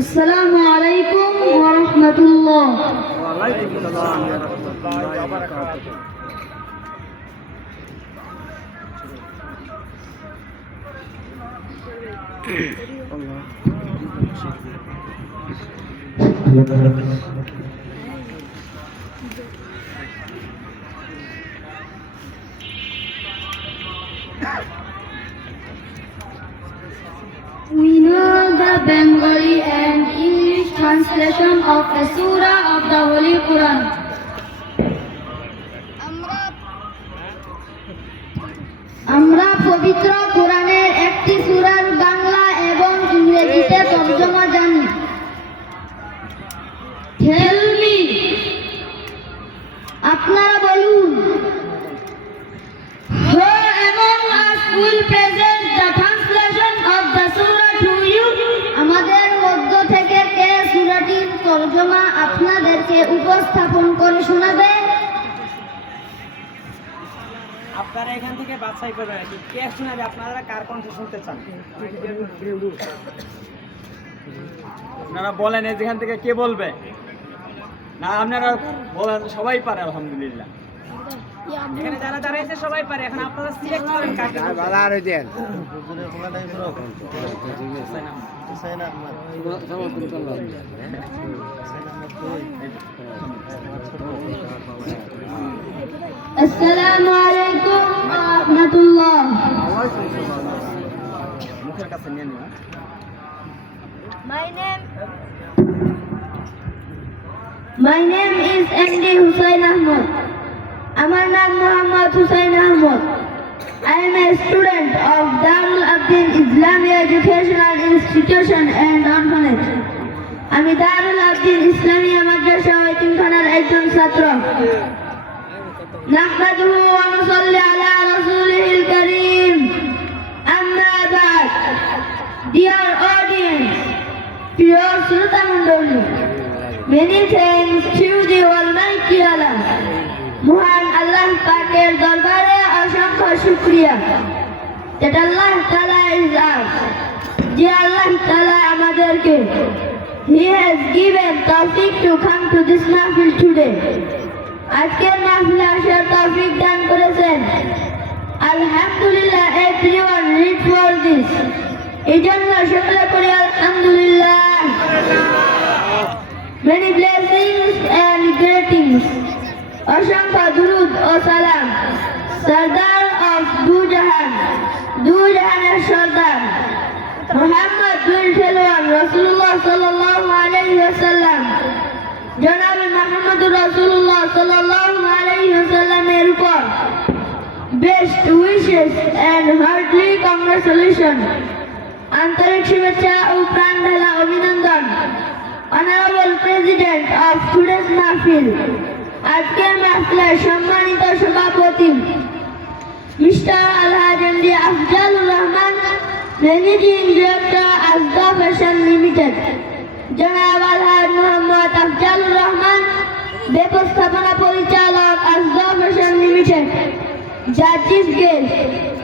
আসসালামু আলাইকুম ওয়া রাহমাতুল্লাহ। ওয়া আলাইকুম আসসালাম ওয়া রাহমাতুল্লাহি ওয়া বারাকাতুহু। We know the Bengali and English translation of a surah of the Holy Quran. আমরা পবিত্র কোরআনের একটি সূরার বাংলা এবং ইংরেজিতে তর্জমা জানি। Tell me, আপনারা বলুন, who among us will present the translation of the surah to you? আমাদের মধ্য থেকে কে সূরাটির তর্জমা আপনাদেরকে উপস্থাপন করে শোনাবে? আপনারা এখান থেকে বাছাই করবেন আর কি, কে শোনাবে, আপনারা কার কণ্ঠ শুনতে চান আপনারা বলেন, যেখান থেকে কে বলবে না, আপনারা বলেন। সবাই পারে আলহামদুলিল্লাহ, এখানে যারা দাঁড়াইছে সবাই পারে। এখন আপনারা সিলেক্ট করেন কাকে দেন। আসসালামু আলাইকুম ওয়া রাহমাতুল্লাহ। মুখের কাছে নিয়ে নিও। My name is MD Hussain Ahmad. আমার নাম Mohammad Hussain Ahmad. I am a student of Darul Abdin Islamic Educational Institution and Orphanage. আমি দারুল আবদিন ইসলামিয়া মাদ্রাসা ও এতিমখানার একজন ছাত্র। নাহমাদুহু ওয়া নুসাল্লি আলা রাসূলিহিল কারীম। আম্মা বা'দ। Dear audience, প্রিয় শ্রোতা মণ্ডলী, many thanks to the Almighty Allah. মহান আল্লাহ পাকের দরবারে অসংখ্য শুকরিয়া। That Allah Ta'ala is us. যে আল্লাহ তাআলা আমাদেরকে He has given tawfiq to come to this mahfil today. আজকের মাহফিলে আসার তৌফিক দান করেছেন। আলহামদুলিল্লাহ, everyone read for this. এই জন্য সকলে করি আলহামদুলিল্লাহ। Many blessings and greetings. অসংখ্য দুরূদ ও সালাম সরদার অফ দুজাহান, দুজাহানের সরদার মুহাম্মদ বিন ফেলওয়ান রাসূলুল্লাহ সাল্লাল্লাহু আলাইহি ওয়াসাল্লাম, জনাব মুহাম্মদুর রাসূলুল্লাহ সাল্লাল্লাহু আলাইহি ওয়াসাল্লামের উপর best wishes and heartily congratulation, আন্তরিক শুভেচ্ছা ও প্রাণ ঢালা অভিনন্দন। অনারেবল প্রেসিডেন্ট অফ টুডেস মাহফিল, আজকের মাহফিলের সম্মানিত সভাপতি মিস্টার আলহাজ MD Afzalur Rahman, managing director Azda fashion limited, জনাব আলহাজ মোহাম্মদ আফজালুর রহমান, ব্যবস্থাপনা পরিচালক আজদা ফ্যাশন লিমিটেড, জাজিস গেস্ট,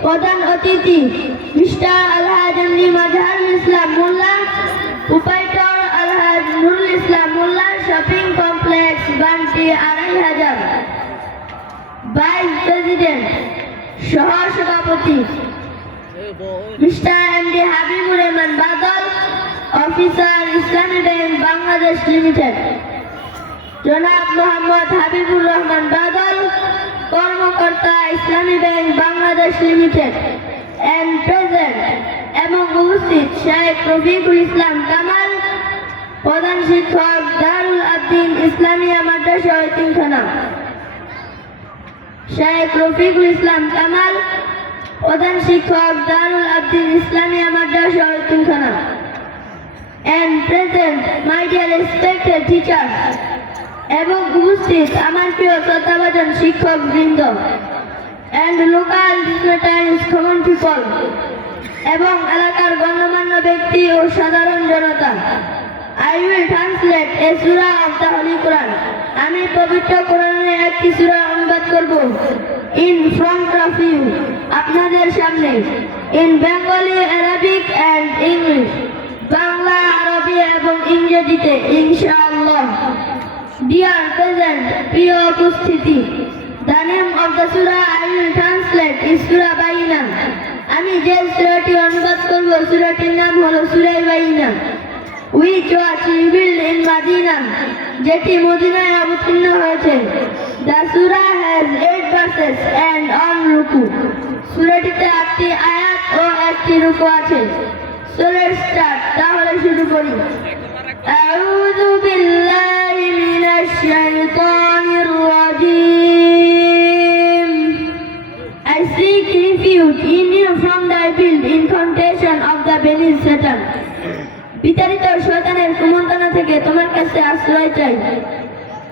প্রধান অতিথি মিস্টার আলহাজ এমডি মাজহারুল ইসলাম মোল্লা, প্রোপাইটর আলহাজ Nurul Islam Molla, shopping complex Banti ২৫০০, vice president সহ সভাপতি Mister MD Habibur Rahman Badal, officer Islami bank Bangladesh limited, জনাব মোহাম্মদ হাবিবুর রহমান বাদল, কর্মকর্তা Islami bank Bangladesh limited, and present এবং উপস্থিত শেখ রফিকুল ইসলাম কামাল, প্রধান শিক্ষক দারুল আবদিন ইসলামিয়া মাদ্রাসা ও এতিমখানা, শেখ রফিকুল ইসলাম কামাল, প্রধান শিক্ষক দারুল আবদিন ইসলামিয়া মাদ্রাসা ও এতিমখানা, and present my dear respected teachers, এবং উপস্থিত আমার প্রিয় শ্রদ্ধাভাজন শিক্ষক বৃন্দ and local dignitaries, common people, এবং এলাকার গণ্যমান্য ব্যক্তি ও সাধারণ জনতা। I will translate a surah of the Holy Quran. আমি পবিত্র কোরআনের একটি সূরা অনুবাদ করব in front of you, আপনাদের সামনে, in Bengali, Arabic and English. পৌঁছে দিতে ইনশাআল্লাহ। Dear present, প্রিয় উপস্থিতি, the name of the surah I will translate is Surah Bayina. আমি যে সূরাটি অনুবাদ করব সূরাটির নাম হলো সূরা বাইনা, which was revealed in Medina, যেটি মদিনায় অবতীর্ণ হয়েছে। The surah has 8 verses and on রুকু। সূরাটিতে 8টি আয়াত ও 1টি রুকু আছে। So let's start, তাহলে শুরু করি। আউযু বিল্লাহি মিনাশ শাইতানির রাজীম। I seek refuge in you from the evil incantation of the beneath Satan. বিতাড়িত শয়তানের কুমন্ত্রণা থেকে তোমার কাছে আশ্রয় চাই।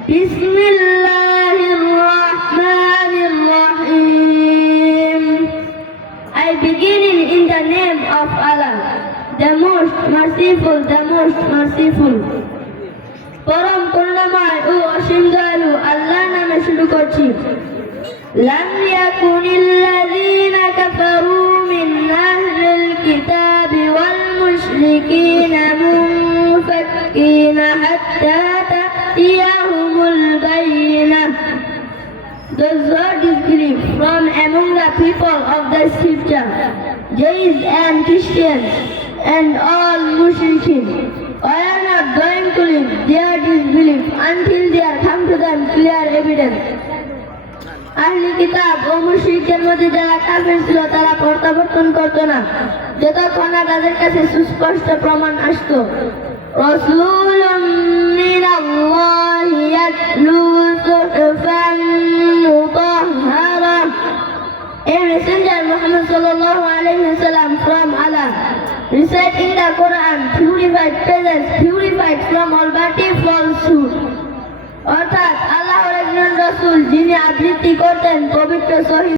বিসমিল্লাহির রহমানির রহিম। I begin in the name of Allah, the most merciful, the most merciful. পরম করুণাময় ও অসীম দয়ালু আল্লাহর নামে শুরু করছি। لم يكن الذين كفروا من أهل الكتاب والمشركين منفكين حتى تأتيهم البينة. Those who disbelieve from among the people of the scripture, Jews and Christians and all Mushrikeen, are not going to leave their disbelief until there come to them clear evidence. আহলি কিতাব ও মুশরিকদের মধ্যে যারা কাফির ছিল তারা প্রত্যাবর্তন করত না যতক্ষণ না তাদের কাছে সুস্পষ্ট প্রমাণ আসতো। রাসূলুম মিনাল্লাহি ইয়াতলু সুহুফান মুতাহহারা। A messenger Muhammad sallallahu alayhi wa sallam from Allah, reciting the Quran, purified presence, purified from all dirty falsehood. অর্থাৎ আল্লাহর একজন রাসূল যিনি আবৃত্তি করতেন পবিত্র সহিহ